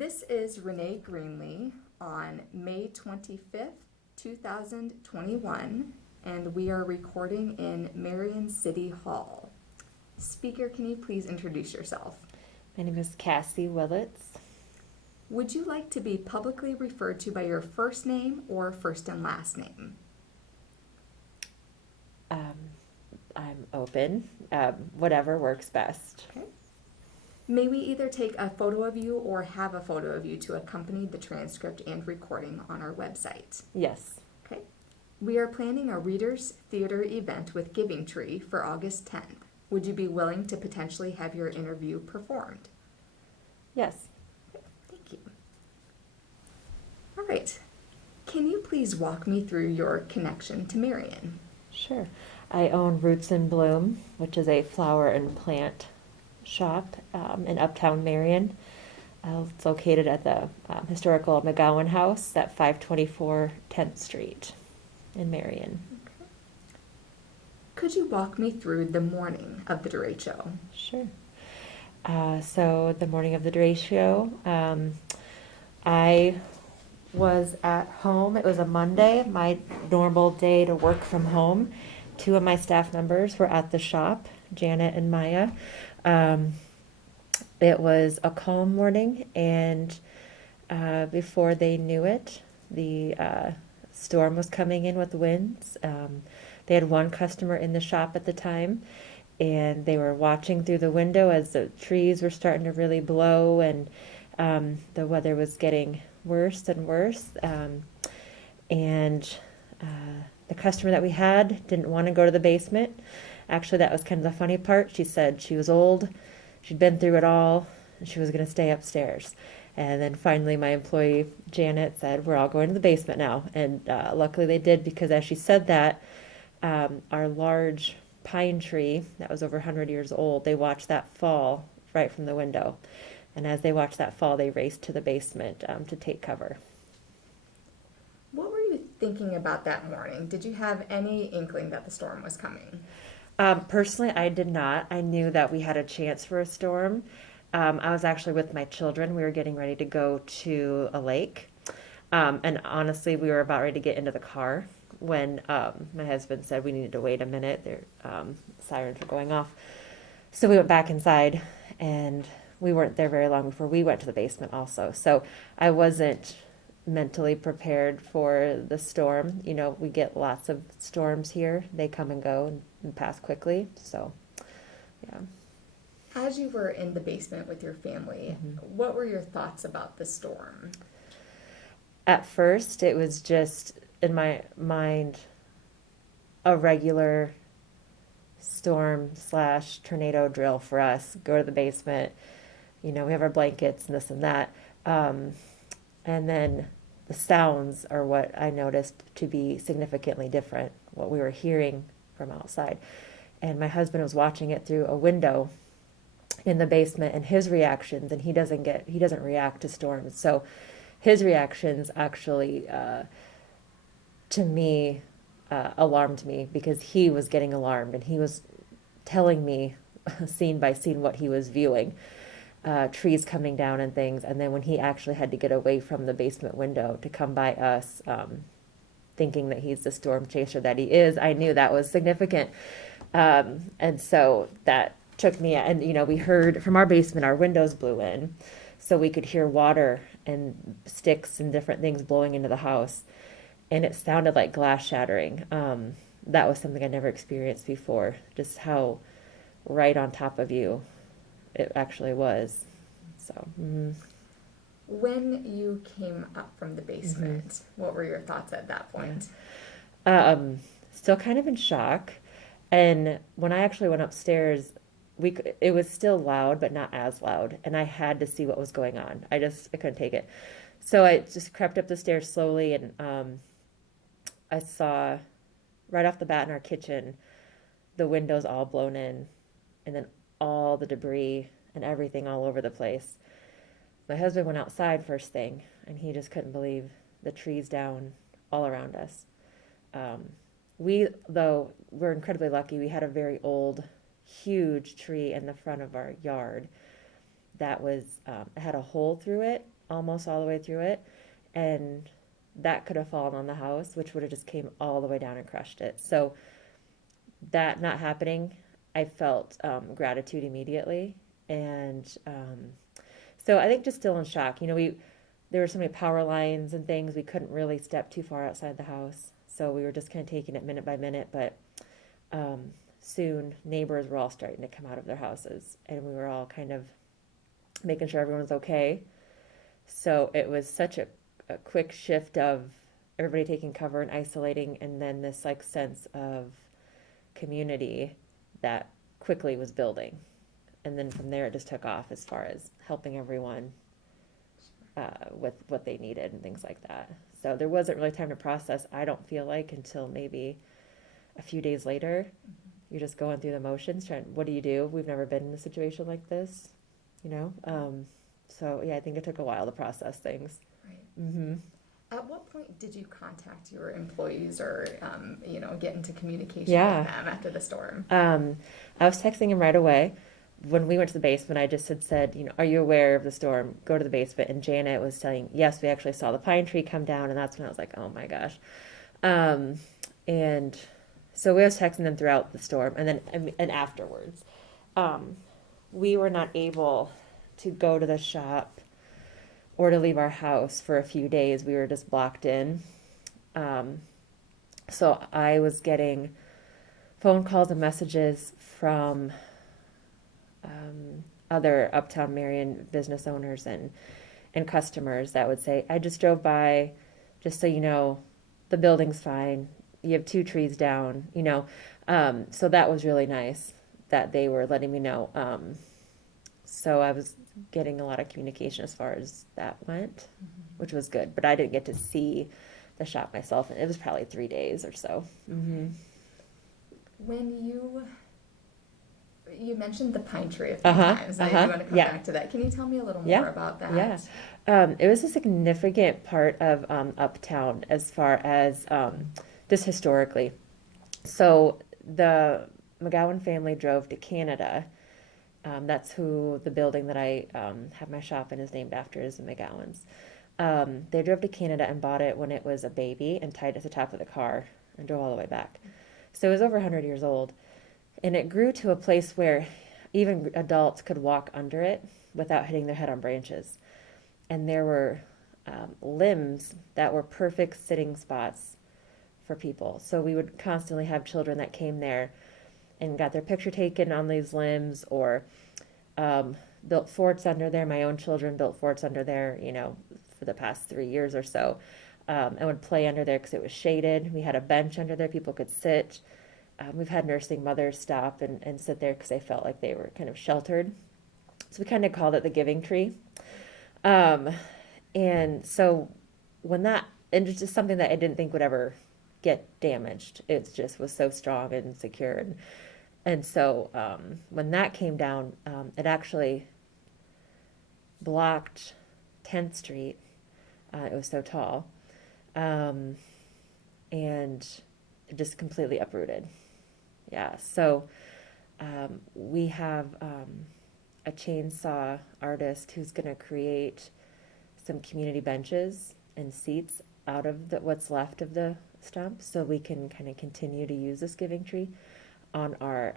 This is Renee Greenlee on May 25th, 2021, and we are recording in Marion City Hall. Speaker, can you please introduce yourself? My name is Cassie Willits. Would you like to be publicly referred to by your first name or first and last name? I'm open. Whatever works best. Okay. May we either take a photo of you or have a photo of you to accompany the transcript and recording on our website? Yes. Okay. We are planning a Readers Theater event with Giving Tree for August 10th. Would you be willing to potentially have your interview performed? Yes. Okay, thank you. All right. Can you please walk me through your connection to Marion? Sure. I own Roots in Bloom, which is a flower and plant shop in Uptown Marion. It's located at the historical McGowan House at 524 10th Street in Marion. Okay. Could you walk me through the morning of the Derecho? Sure. So the morning of the Derecho, I was at home. It was a Monday, my normal day to work from home. Two of my staff members were at the shop, Janet and Maya. It was a calm morning, and before they knew it, the storm was coming in with winds. They had one customer in the shop at the time, and they were watching through the window as the trees were starting to really blow, and the weather was getting worse and worse. The customer that we had didn't want to go to the basement. Actually, that was kind of the funny part. She said she was old, she'd been through it all, and she was going to stay upstairs. And then finally my employee, Janet, said, we're all going to the basement now. And luckily they did, because as she said that, our large pine tree that was over 100 years old, they watched that fall right from the window. And as they watched that fall, they raced to the basement to take cover. What were you thinking about that morning? Did you have any inkling that the storm was coming? Personally, I did not. I knew that we had a chance for a storm. I was actually with my children. We were getting ready to go to a lake. And honestly, we were about ready to get into the car when my husband said we needed to wait a minute. Their sirens were going off. So we went back inside, and we weren't there very long before we went to the basement also. So I wasn't mentally prepared for the storm. You know, we get lots of storms here. They come and go and pass quickly. So, yeah. As you were in the basement with your family, what were your thoughts about the storm? At first, it was just, in my mind, a regular storm / tornado drill for us. Go to the basement, you know, we have our blankets and this and that. And then the sounds are what I noticed to be significantly different, what we were hearing from outside. And my husband was watching it through a window in the basement, and his reactions, and he doesn't react to storms. So his reactions actually, to me, alarmed me, because he was getting alarmed, and he was telling me scene by scene what he was viewing. Trees coming down and things, and then when he actually had to get away from the basement window to come by us, thinking that he's the storm chaser that he is, I knew that was significant. And so that took me, and you know, we heard from our basement, our windows blew in, so we could hear water and sticks and different things blowing into the house, and it sounded like glass shattering. That was something I never experienced before, just how right on top of you it actually was. So When you came up from the basement, what were your thoughts at that point? Still kind of in shock. And when I actually went upstairs, it was still loud, but not as loud. And I had to see what was going on. I couldn't take it. So I just crept up the stairs slowly, and I saw right off the bat in our kitchen, the windows all blown in, and then all the debris and everything all over the place. My husband went outside first thing, and he just couldn't believe the trees down all around us. Though we're incredibly lucky, we had a very old, huge tree in the front of our yard that was had a hole through it, almost all the way through it, and that could have fallen on the house, which would have just came all the way down and crushed it. So that not happening, I felt gratitude immediately, and so I think just still in shock. You know, there were so many power lines and things, we couldn't really step too far outside the house, so we were just kind of taking it minute by minute. But soon neighbors were all starting to come out of their houses, and we were all kind of making sure everyone was okay. So it was such a quick shift of everybody taking cover and isolating, and then this like sense of community that quickly was building. And then from there it just took off as far as helping everyone with what they needed and things like that. So there wasn't really time to process, I don't feel like, until maybe a few days later. You're just going through the motions, trying, what do you do? We've never been in a situation like this, you know? So yeah, I think it took a while to process things. Right. Mm-hmm. At what point did you contact your employees or, get into communication Yeah. with them after the storm? I was texting him right away. When we went to the basement, I just had said, are you aware of the storm? Go to the basement. And Janet was saying, yes, we actually saw the pine tree come down. And that's when I was like, oh my gosh. And so we was texting them throughout the storm. And then, and afterwards, we were not able to go to the shop or to leave our house for a few days. We were just blocked in. So I was getting phone calls and messages from other Uptown Marion business owners and customers that would say, I just drove by, just so you know, the building's fine. You have 2 trees down, So that was really nice that they were letting me know. So I was getting a lot of communication as far as that went, which was good. But I didn't get to see the shop myself, and it was probably 3 days or so. Mm-hmm. When you mentioned the pine tree a few times, and I do want to come back to that. Can you tell me a little more about that? Yeah. It was a significant part of Uptown as far as just historically. So the McGowan family drove to Canada. That's who the building that I have my shop in is named after, is the McGowans. They drove to Canada and bought it when it was a baby and tied it to the top of the car and drove all the way back. So it was over 100 years old. And it grew to a place where even adults could walk under it without hitting their head on branches. And there were limbs that were perfect sitting spots for people. So we would constantly have children that came there and got their picture taken on these limbs, or built forts under there. My own children built forts under there, for the past 3 years or so. And would play under there because it was shaded. We had a bench under there people could sit. We've had nursing mothers stop and sit there because they felt like they were kind of sheltered. So we kind of called it the giving tree. And so and it's just something that I didn't think would ever get damaged. It just was so strong and secure. And so when that came down, it actually blocked 10th Street. It was so tall. And it just completely uprooted. Yeah, so we have a chainsaw artist who's going to create some community benches and seats out of what's left of the stump, so we can kind of continue to use this giving tree on our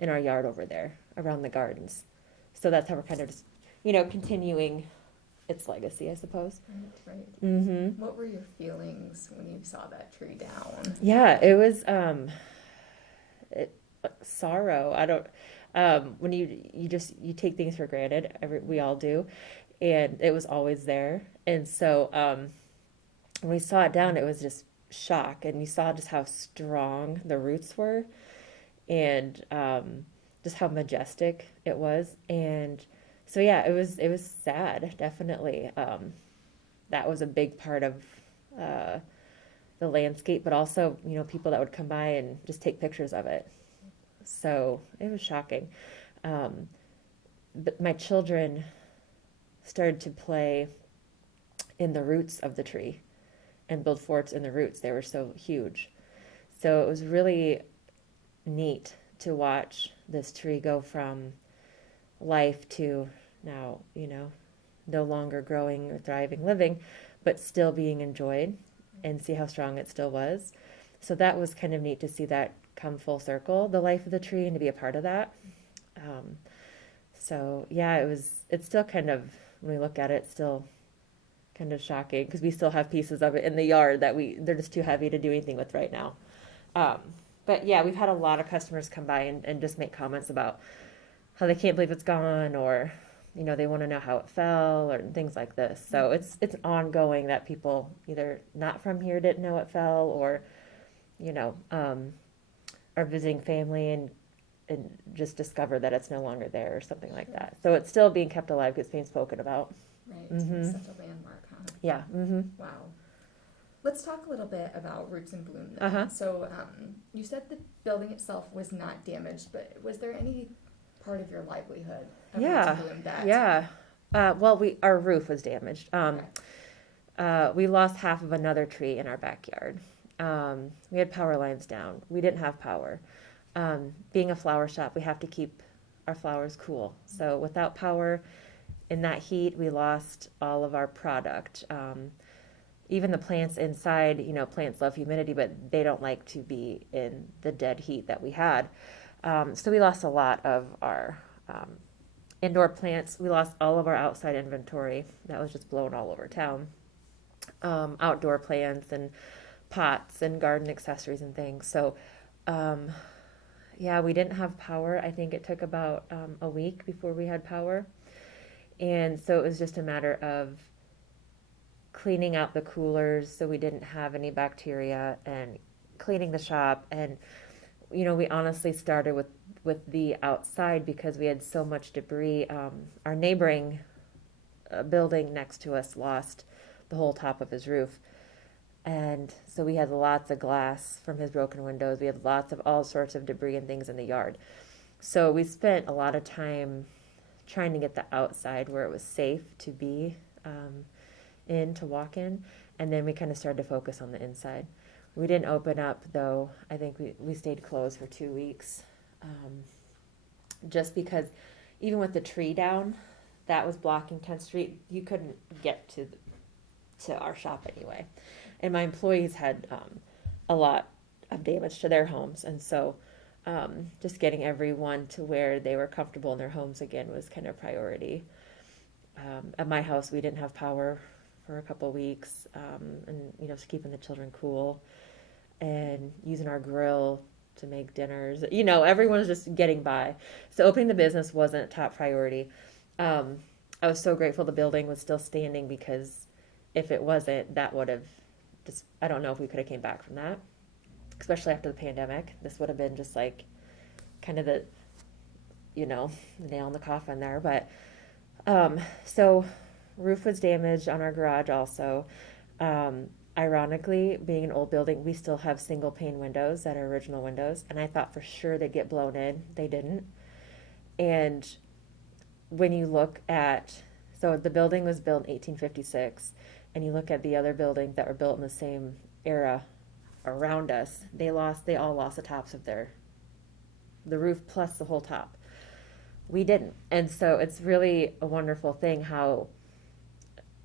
in our yard over there around the gardens. So that's how we're kind of just continuing its legacy, I suppose. Right. Mm-hmm. What were your feelings when you saw that tree down? Yeah, it was sorrow. I don't when you take things for granted. We all do, and it was always there. And so when we saw it down, it was just shock, and you saw just how strong the roots were, and just how majestic it was. And so yeah, it was sad, definitely. That was a big part of the landscape, but also people that would come by and just take pictures of it. So it was shocking. But my children started to play in the roots of the tree and build forts in the roots. They were so huge. So it was really neat to watch this tree go from life to now, no longer growing or thriving, living, but still being enjoyed, and see how strong it still was. So that was kind of neat to see that come full circle, the life of the tree, and to be a part of that. So yeah, it's still kind of, when we look at it, still kind of shocking because we still have pieces of it in the yard that they're just too heavy to do anything with right now. Um, but yeah, we've had a lot of customers come by and just make comments about how they can't believe it's gone, or they want to know how it fell, or things like this. So it's ongoing that people either not from here didn't know it fell, or you know um, are visiting family and just discover that it's no longer there or something like that. So it's still being kept alive because it's being spoken about. Right. Mhm. Such a landmark, huh? Yeah. Mm-hmm. Wow. Let's talk a little bit about Roots in Bloom then. Uh-huh. So you said the building itself was not damaged, but was there any part of your livelihood of Yeah. Roots in Bloom that... Yeah. Well, our roof was damaged. Okay. We lost half of another tree in our backyard. We had power lines down. We didn't have power. Being a flower shop, we have to keep our flowers cool. So without power, in that heat, we lost all of our product. Even the plants inside, plants love humidity, but they don't like to be in the dead heat that we had. So we lost a lot of our indoor plants. We lost all of our outside inventory. That was just blown all over town. Outdoor plants and pots and garden accessories and things. So, yeah, we didn't have power. I think it took about a week before we had power. And so it was just a matter of cleaning out the coolers so we didn't have any bacteria, and cleaning the shop. And we honestly started with the outside because we had so much debris. Our neighboring building next to us lost the whole top of his roof, and so we had lots of glass from his broken windows. We had lots of all sorts of debris and things in the yard. So we spent a lot of time trying to get the outside where it was safe to be to walk in, and then we kind of started to focus on the inside. We didn't open up, though. I think we stayed closed for 2 weeks, just because even with the tree down that was blocking 10th Street, you couldn't get to our shop anyway. And my employees had a lot of damage to their homes, and so just getting everyone to where they were comfortable in their homes again was kind of a priority. At my house, we didn't have power for a couple of weeks, and just keeping the children cool and using our grill to make dinners. Everyone was just getting by. So opening the business wasn't top priority. I was so grateful the building was still standing, because if it wasn't, that would have just, I don't know if we could have came back from that, especially after the pandemic. This would have been just like kind of the nail in the coffin there. But so roof was damaged on our garage also. Ironically, being an old building, we still have single pane windows that are original windows, and I thought for sure they'd get blown in. They didn't. And when you look at, so the building was built in 1856, and you look at the other buildings that were built in the same era around us, they all lost the tops of the roof plus the whole top. We didn't. And so it's really a wonderful thing how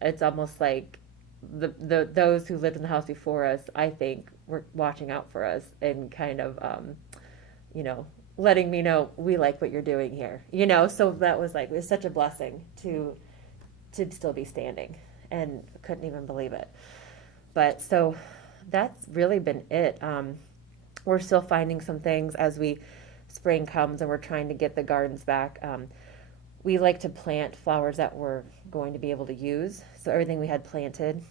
it's almost like those who lived in the house before us, I think, were watching out for us and kind of, letting me know we like what you're doing here. So that was it was such a blessing to still be standing, and couldn't even believe it. But so that's really been it. We're still finding some things as spring comes, and we're trying to get the gardens back. We like to plant flowers that we're going to be able to use. So everything we had planted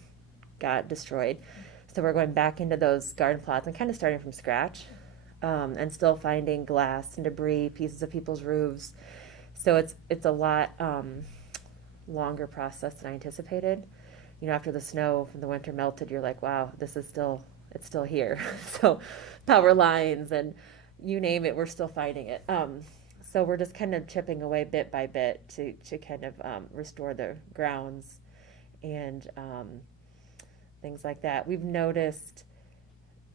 got destroyed. So we're going back into those garden plots and kind of starting from scratch, and still finding glass and debris, pieces of people's roofs. So it's a lot longer process than I anticipated. After the snow from the winter melted, you're like, wow, it's still here. So power lines and you name it, we're still finding it. So we're just kind of chipping away bit by bit to kind of restore the grounds and things like that. We've noticed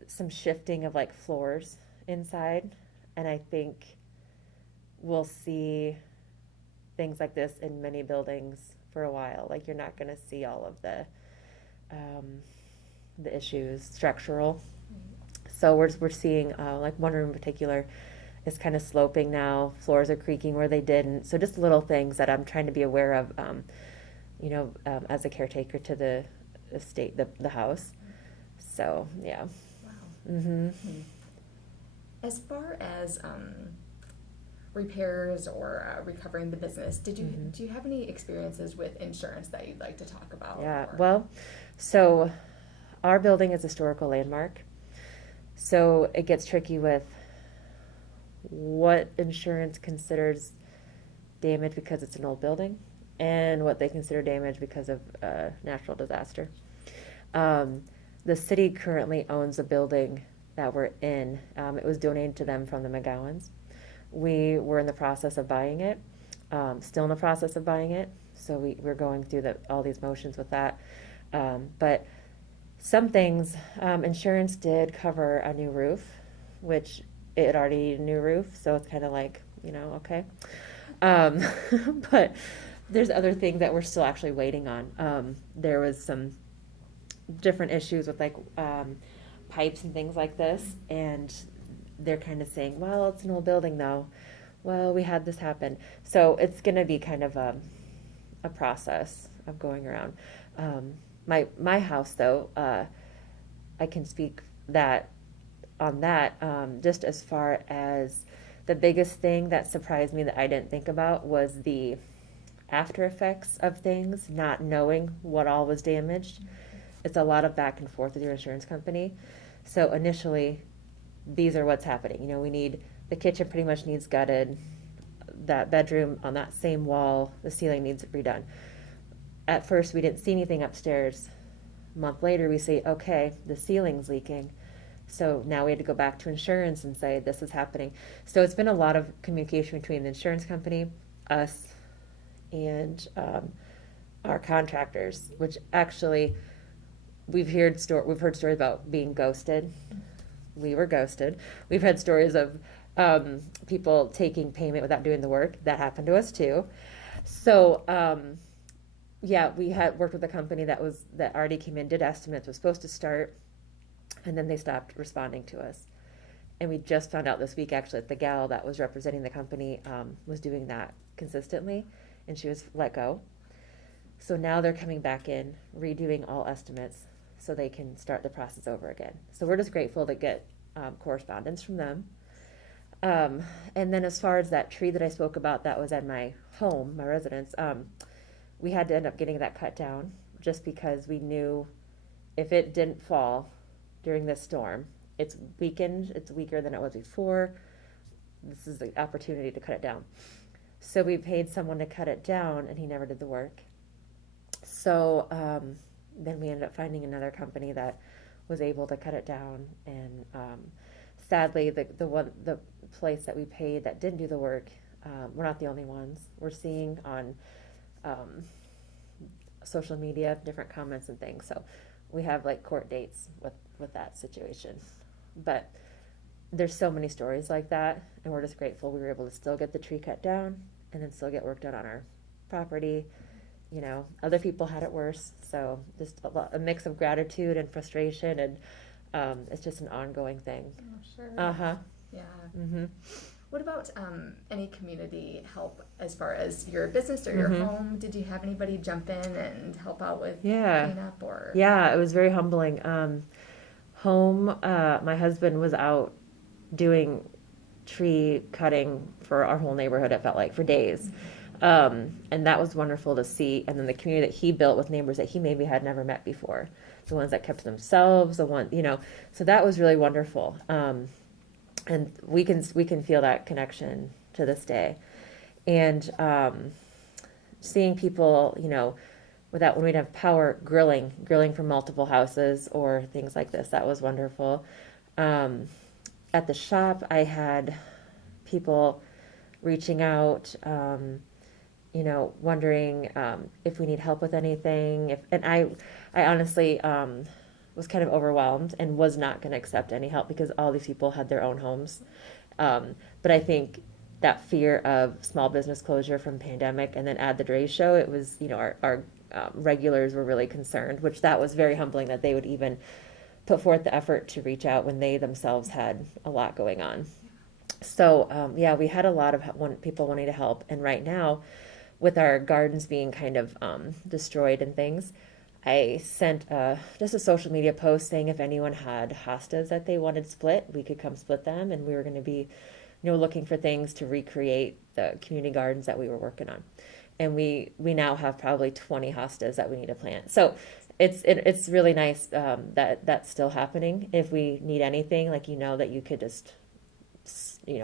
some shifting of floors inside, and I think we'll see things like this in many buildings for a while. Like, you're not going to see all of the issues structural. So we're seeing, like one room in particular is kind of sloping now. Floors are creaking where they didn't. So just little things that I'm trying to be aware of, as a caretaker to the estate, the house. So, yeah. Wow. Mm-hmm. As far as repairs or recovering the business, do you have any experiences with insurance that you'd like to talk about? Yeah, or- well, so our building is a historical landmark. So it gets tricky with what insurance considers damage because it's an old building and what they consider damage because of natural disaster. The city currently owns a building that we're in. It was donated to them from the McGowans. We were in the process of buying it, still in the process of buying it. So we're going through all these motions with that. But some things, insurance did cover a new roof, which it already a new roof, so it's kind of like, okay. But there's other things that we're still actually waiting on. There was some different issues with pipes and things like this, and they're kind of saying, well, it's an old building though. Well, we had this happen. So it's going to be kind of a process of going around. My house, though, I can speak on that, just as far as the biggest thing that surprised me that I didn't think about was the after effects of things, not knowing what all was damaged. It's a lot of back and forth with your insurance company. So initially, these are what's happening. The kitchen pretty much needs gutted. That bedroom on that same wall, the ceiling needs redone. At first, we didn't see anything upstairs. A month later, we say, okay, the ceiling's leaking. So now we had to go back to insurance and say, this is happening. So it's been a lot of communication between the insurance company, us, and our contractors, which actually we've heard stories about being ghosted. We were ghosted. We've had stories of people taking payment without doing the work. That happened to us too. So yeah, we had worked with a company that already came in, did estimates, was supposed to start, and then they stopped responding to us. And we just found out this week actually that the gal that was representing the company was doing that consistently, and she was let go. So now they're coming back in, redoing all estimates so they can start the process over again. So we're just grateful to get correspondence from them. And then as far as that tree that I spoke about that was at my home, my residence, we had to end up getting that cut down just because we knew if it didn't fall during this storm, it's weakened, it's weaker than it was before. This is the opportunity to cut it down. So we paid someone to cut it down, and he never did the work. So then we ended up finding another company that was able to cut it down, and sadly, the place that we paid that didn't do the work, we're not the only ones. We're seeing on social media different comments and things. So we have court dates with that situation. But there's so many stories like that, and we're just grateful we were able to still get the tree cut down and then still get work done on our property. Other people had it worse, so just a mix of gratitude and frustration, and it's just an ongoing thing. Oh, sure. Uh-huh. Yeah. Mm-hmm. What about any community help as far as your business or your home? Did you have anybody jump in and help out with cleanup or? Yeah, it was very humbling. Home, my husband was out doing tree cutting for our whole neighborhood, it felt like, for days. And that was wonderful to see. And then the community that he built with neighbors that he maybe had never met before, the ones that kept to themselves, so that was really wonderful. And we can feel that connection to this day. And seeing people, when we'd have power, grilling from multiple houses or things like this, that was wonderful. At the shop, I had people reaching out, wondering if we need help with anything. And I honestly was kind of overwhelmed and was not going to accept any help because all these people had their own homes. But I think that fear of small business closure from pandemic, and then add the Derecho, it was, our regulars were really concerned, which that was very humbling that they would even put forth the effort to reach out when they themselves had a lot going on. So, yeah, we had a lot of people wanting to help. And right now, with our gardens being kind of destroyed and things, I sent just a social media post saying if anyone had hostas that they wanted split, we could come split them. And we were going to be, looking for things to recreate the community gardens that we were working on. And we now have probably 20 hostas that we need to plant. So it's really nice that that's still happening. If we need anything, like that you could just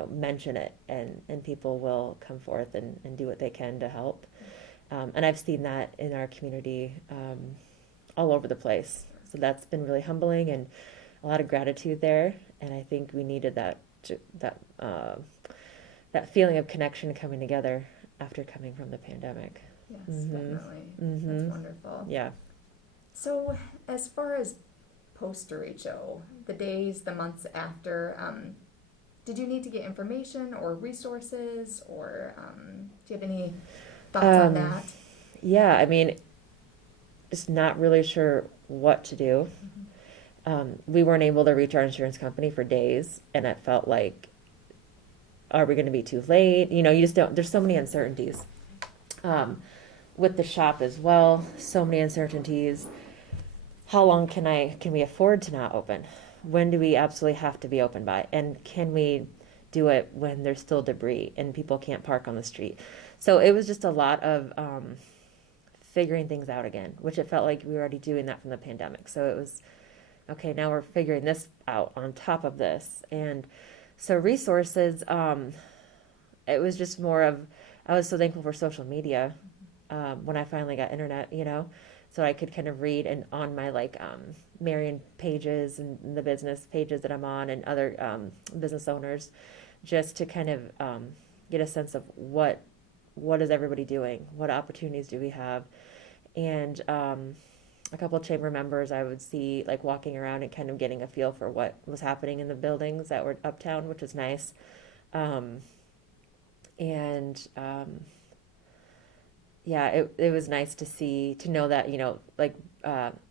mention it, and people will come forth and do what they can to help. And I've seen that in our community all over the place. So that's been really humbling and a lot of gratitude there. And I think we needed that feeling of connection coming together after coming from the pandemic. Yes, Mm-hmm. definitely. Mm-hmm. That's wonderful. Yeah. So, as far as post-derecho, the days, the months after, did you need to get information or resources, or do you have any thoughts on that? Yeah, I mean, just not really sure what to do. We weren't able to reach our insurance company for days, and it felt like, are we going to be too late? You just don't, there's so many uncertainties. With the shop as well, so many uncertainties. How long can we afford to not open? When do we absolutely have to be open by? And can we do it when there's still debris and people can't park on the street? So it was just a lot of figuring things out again, which it felt like we were already doing that from the pandemic. So it was, okay, now we're figuring this out on top of this. And so resources, it was just more of, I was so thankful for social media when I finally got internet, so I could kind of read and on my Marion pages and the business pages that I'm on and other business owners, just to kind of get a sense of what is everybody doing, what opportunities do we have. And a couple of chamber members I would see walking around and kind of getting a feel for what was happening in the buildings that were uptown, which was nice. Yeah, it was nice to know that,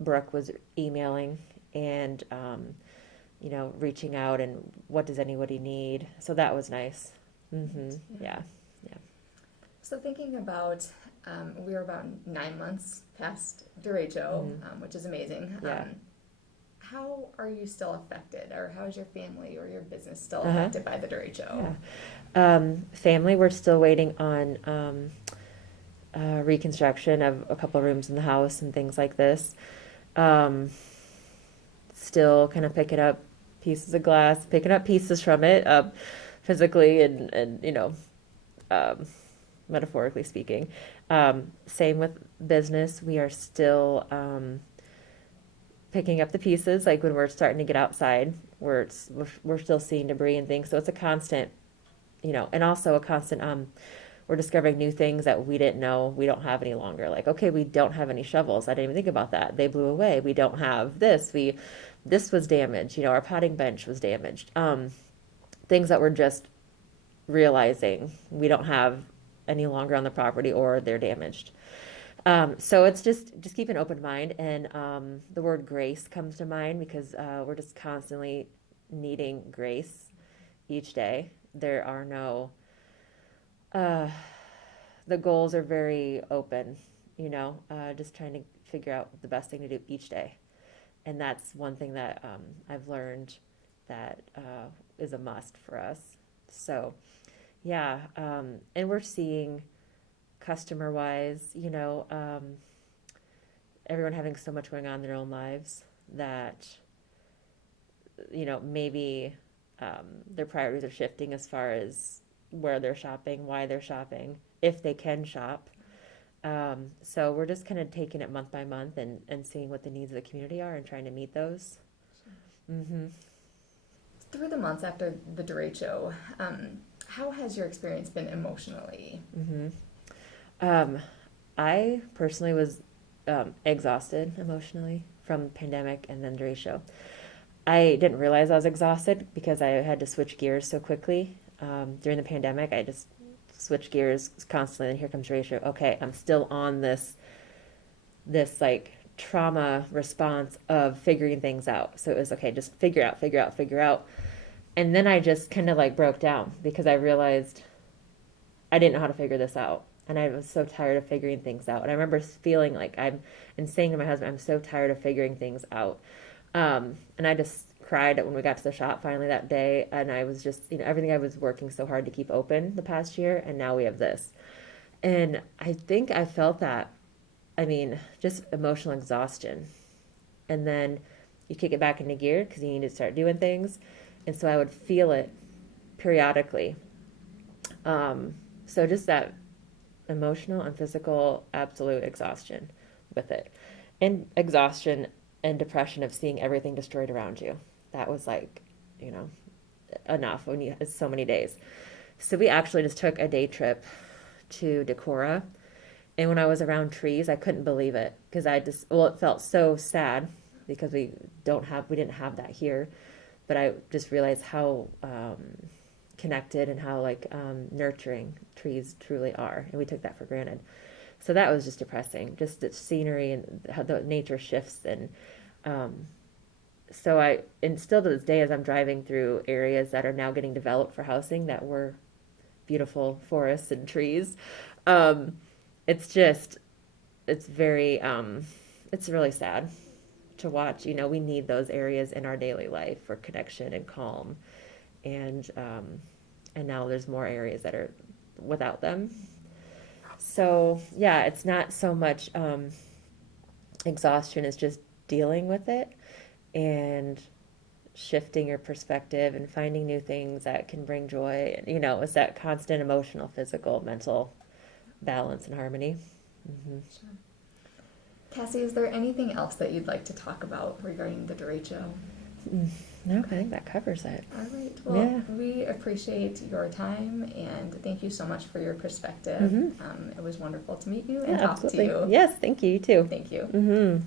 Brooke was emailing and, reaching out and what does anybody need. So that was nice. Mm-hmm. Yeah. So thinking about, we were about 9 months past Derecho, which is amazing. Yeah. How are you still affected, or how is your family or your business still affected by the Derecho? Yeah. Family, we're still waiting on reconstruction of a couple rooms in the house and things like this. Still kind of picking up pieces of glass, picking up pieces from it, physically and metaphorically speaking. Same with business. We are still picking up the pieces. Like when we're starting to get outside, we're still seeing debris and things. So it's a constant, and also a constant. We're discovering new things that we didn't know we don't have any longer. Like, okay, we don't have any shovels. I didn't even think about that. They blew away. We don't have this. This was damaged. Our potting bench was damaged. Things that we're just realizing we don't have any longer on the property, or they're damaged. So it's just keep an open mind. And the word grace comes to mind because we're just constantly needing grace each day. There are no... the goals are very open, just trying to figure out the best thing to do each day. And that's one thing that I've learned that is a must for us. So, yeah, and we're seeing customer-wise, everyone having so much going on in their own lives that, maybe their priorities are shifting as far as where they're shopping, why they're shopping, if they can shop. So we're just kind of taking it month by month and seeing what the needs of the community are and trying to meet those. Mm-hmm. Through the months after the Derecho, how has your experience been emotionally? Mm-hmm. I personally was exhausted emotionally from pandemic and then Derecho. I didn't realize I was exhausted because I had to switch gears so quickly. during the pandemic, I just switched gears constantly, and here comes Derecho. Okay, I'm still on this like trauma response of figuring things out. So it was okay, just figure out, figure out, figure out. And then I just kind of like broke down because I realized I didn't know how to figure this out. And I was so tired of figuring things out. And I remember feeling like and saying to my husband, I'm so tired of figuring things out. And I just cried when we got to the shop finally that day. And I was just, everything I was working so hard to keep open the past year. And now we have this. And I think I felt that, just emotional exhaustion. And then you kick it back into gear because you need to start doing things. And so I would feel it periodically. So just that emotional and physical absolute exhaustion with it. And exhaustion and depression of seeing everything destroyed around you. That was like, enough when you had so many days. So we actually just took a day trip to Decorah. And when I was around trees, I couldn't believe it because it felt so sad because we didn't have that here. But I just realized how connected and how nurturing trees truly are, and we took that for granted. So that was just depressing, just the scenery and how the nature shifts. And and still to this day, as I'm driving through areas that are now getting developed for housing that were beautiful forests and trees, it's really sad to watch. We need those areas in our daily life for connection and calm, and now there's more areas that are without them. So yeah, it's not so much exhaustion, it's just dealing with it and shifting your perspective and finding new things that can bring joy. It's that constant emotional, physical, mental balance and harmony. Mm-hmm. Sure. Cassie, is there anything else that you'd like to talk about regarding the derecho? No, I think that covers it. All right. Well, we appreciate your time, and thank you so much for your perspective. Mm-hmm. It was wonderful to meet you and talk to you. Yes, thank you. You too. Thank you. Mm-hmm.